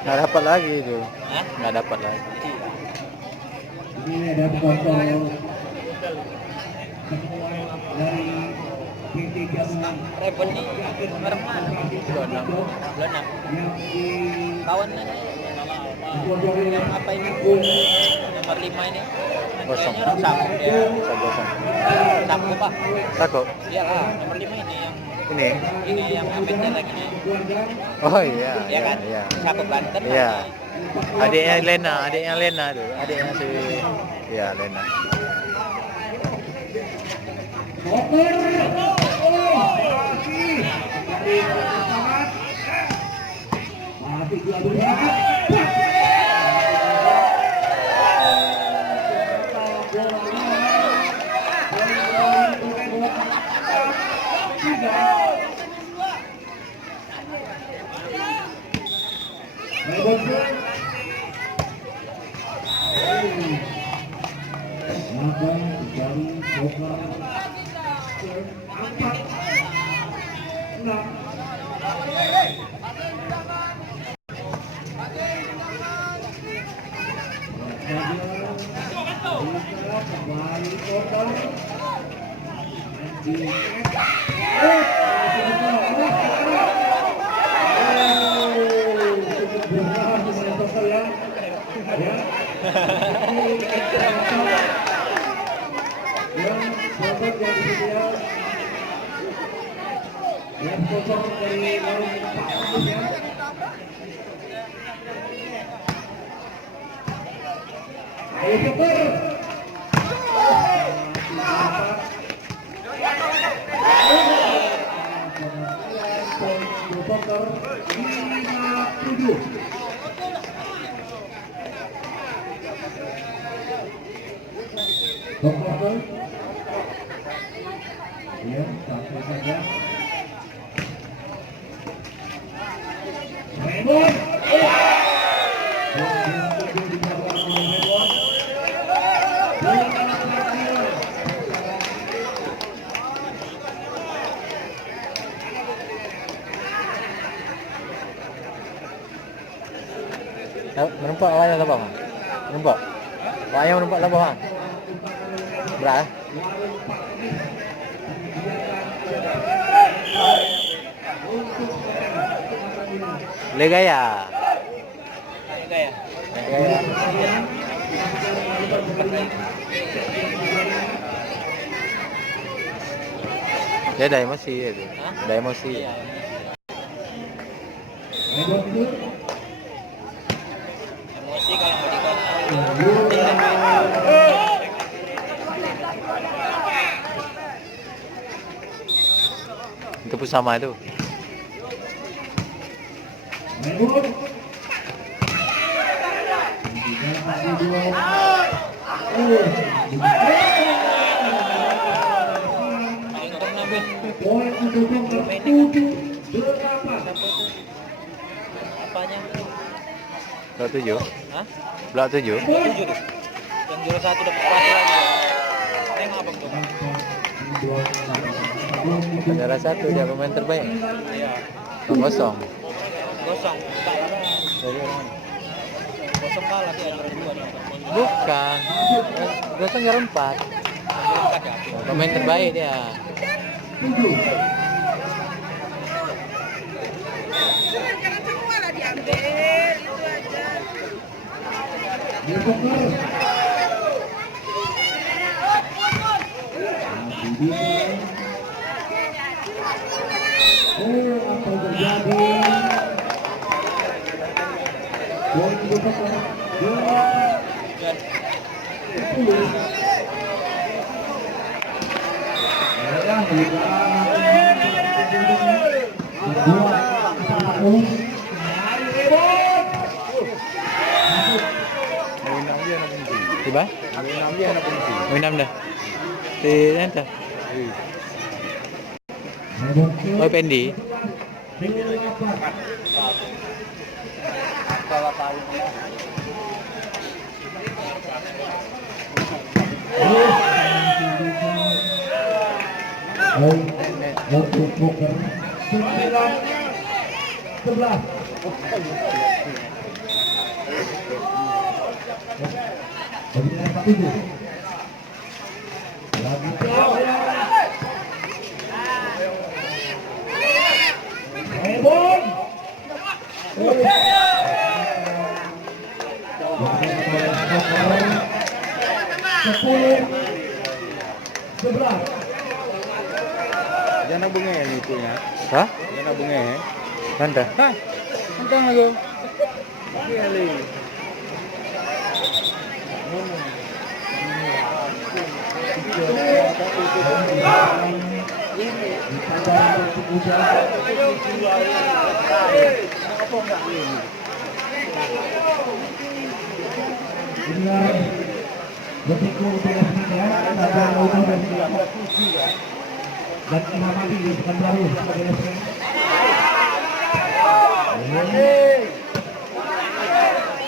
Nggak dapat lagi itu. Nggak dapat lagi. Ini ada foto dari PT Jaman Repot nih, nomor mana? 26. Kawan yang apa ini? Nomor 5 ini. Kosong. Saku dia. Kosong. Saku Pak. Saku. Iyalah, nomor 5 ini yang Ini. yang update lagi nih. Oh iya. Iya kan? Iya. Saku Banten. Iya. Adiknya Lena tuh. Adiknya si Lena. Ya, satu saja. Raymond. Menumpak wayang lah bang. Menumpak. Wayang menumpak lah bang. Berat. Legaya. Dia ada emosi itu. Ada emosi. Emosi kalau mau dikatakan. Pusama itu. Rebut. Paling turnamen. Poin untuk Joker 7-8. Apanya? Blok 7. Hah? Blok 7. 7 deh. Yang juara 1 dapat pasti lagi. Tengok abang tuh. Juara 1 dia pemain terbaik. Iya. Kosong. Gosong. Gosong kalah dia juara 2 nih. Bukan. Gosong juara 4. Pemain terbaik dia. 7. Joker. Apa terjadi? Poin Joker 10. Di ba? Minam dah. Di nanti. Oh, Pendi. Untuk Joker 9-11. Jangan bunga itu ya. Hah? Jangan bunga. Nanti. Hah? Hentang aku. Kali. Dan Imam Abi di Pekanbaru sebagai referee.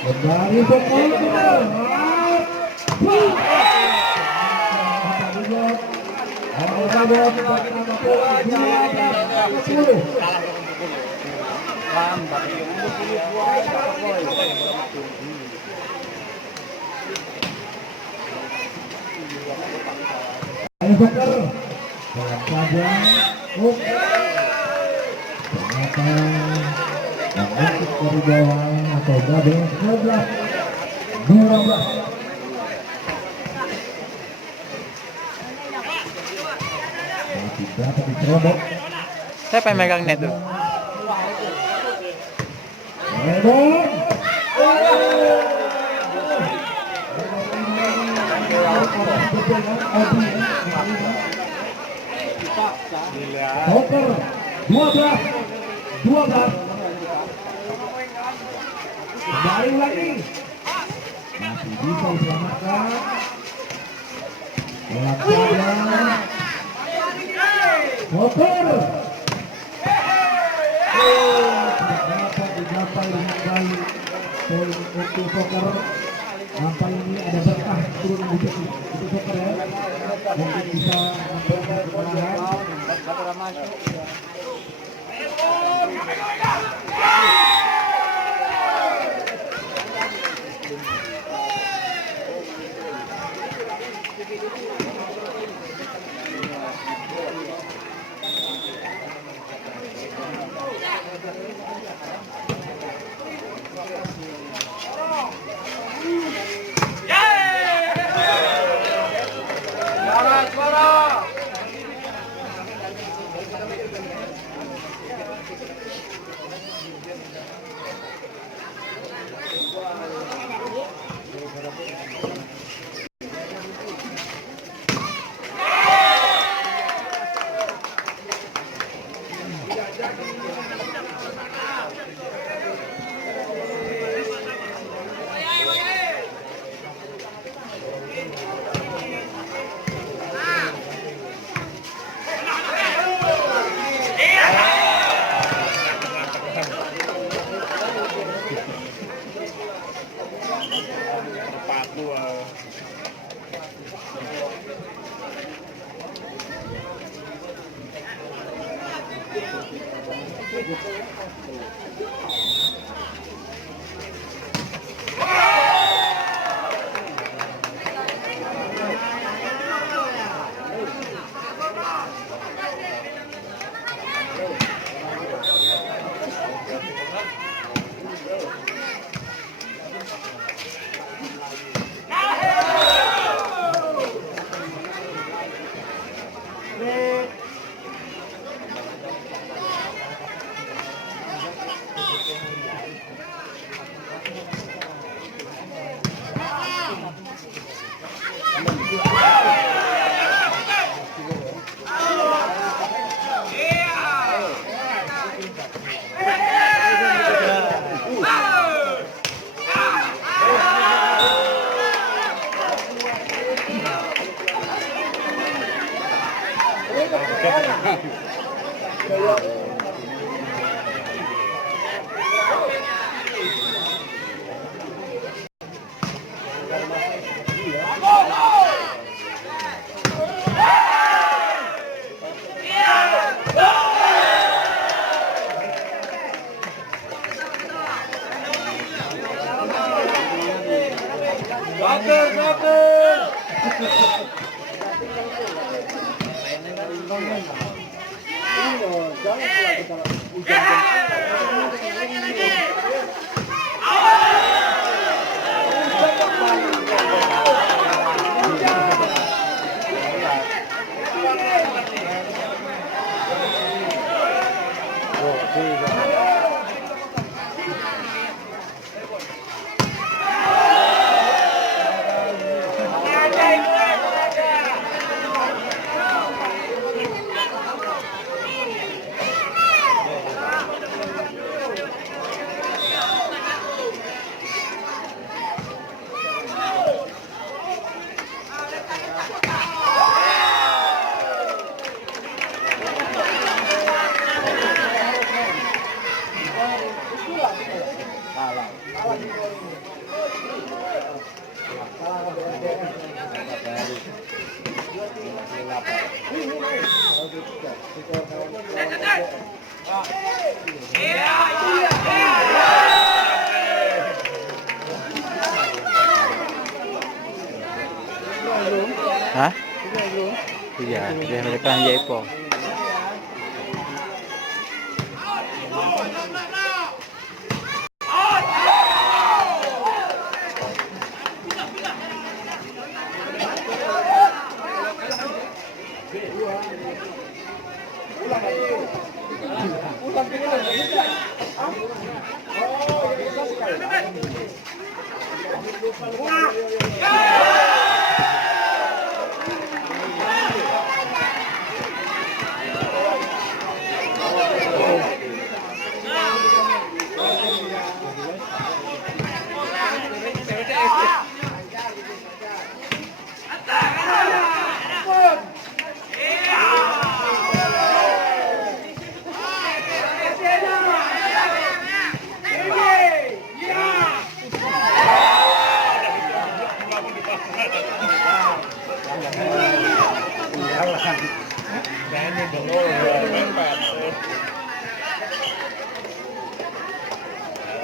Kembali berputar. Ayo Joker. Dalam saja. Ternyata mengusik dari bawah atau double 11-12. Tidak dicerobot. Siapa yang megang net tuh? Rebon. Joker 12-12. Kembali lagi. Masih bisa diselamatkan. Bola saja. Joker. Tidak dapat digapai dengan baik. Poin untuk Joker. Sampai ini ada berkah turun untuk Joker ya. Mungkin bisa memperoleh kemenangan. Hah? Iya, dia mereka hanya Ipo.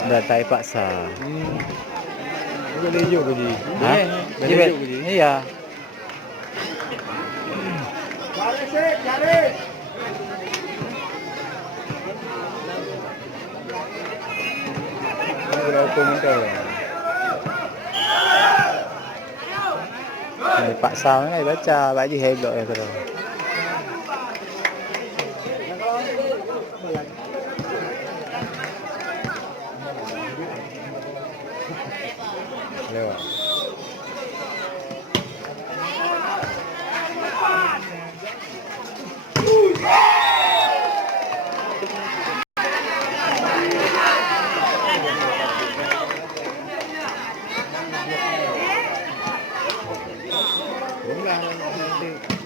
Udah tay paksa. Boleh hijau ke ji? Hah? Boleh hijau ke ji? Iya. Berapa mental? Ini paksa mana baca baju hebok ya terus. Lewat. Ulang nanti.